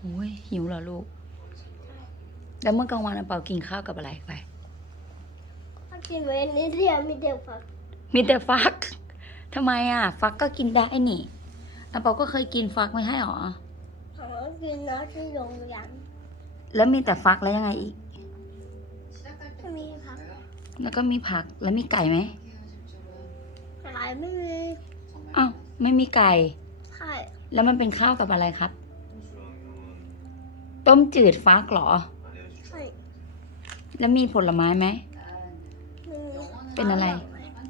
โอ้ยหิวเหรอลูก แล้วเมื่อกลางวันอันเปากินข้าวกับอะไรไปถ้ากินไว้นิดเดียวมีเดียวผักมีแต่ฟัก ทำไมอะ ฟักก็กินได้นี่อันเปาก็เคยกินฟักไม่ใช่หรอ เขาก็กินแล้วที่โรงเรียนแล้วมีแต่ฟักแล้วยังไงอีก ไม่มีผักแล้วก็มีผัก แล้วมีไก่ไหมขายไม่มีอ้าวไม่มีไก่ใช่แล้วมันเป็นข้าวกับอะไรครับ ต้มจืดฟักเหรอ ใช่แล้วมีผลไม้ไหมไม่มีเป็นอะไร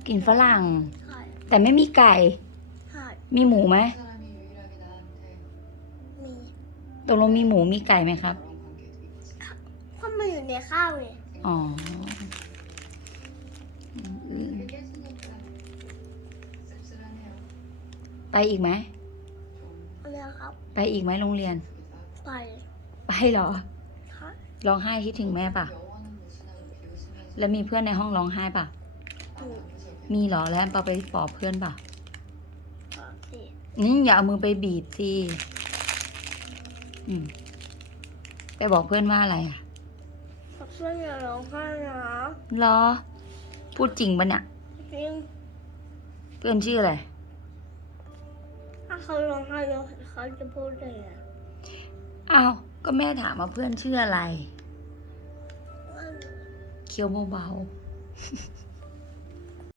กินฝรั่ง ใช่แต่ไม่มีไก่ ใช่มีหมูไหมมีตกลงมีหมูมีไก่ไหมครับ เพราะมันอยู่ในข้าวไงอ๋อไปอีกไหม เอาแล้วครับ ไปอีกไหมโรงเรียน ไปไป เหรอค่ะร้องไห้คิดถึงแม่ปะแล้วมีเพื่อนในห้องร้องไห้ปะอืมมีเหรอแล้วเปาไปปลอบเพื่อนปะก็สินี่อย่าเอามือไปบีบสิอืมไปบอกเพื่อนว่าอะไรอะเพื่อนอย่าร้องไห้นะเหรอ พูดจริงปะเนี่ยจริงเพื่อนชื่ออะไร ถ้าเขาร้องไห้แล้วเขาจะพูดเลยอะอ้าว ก็แม่ถามว่าเพื่อนชื่ออะไร เคี้ยวเบาๆ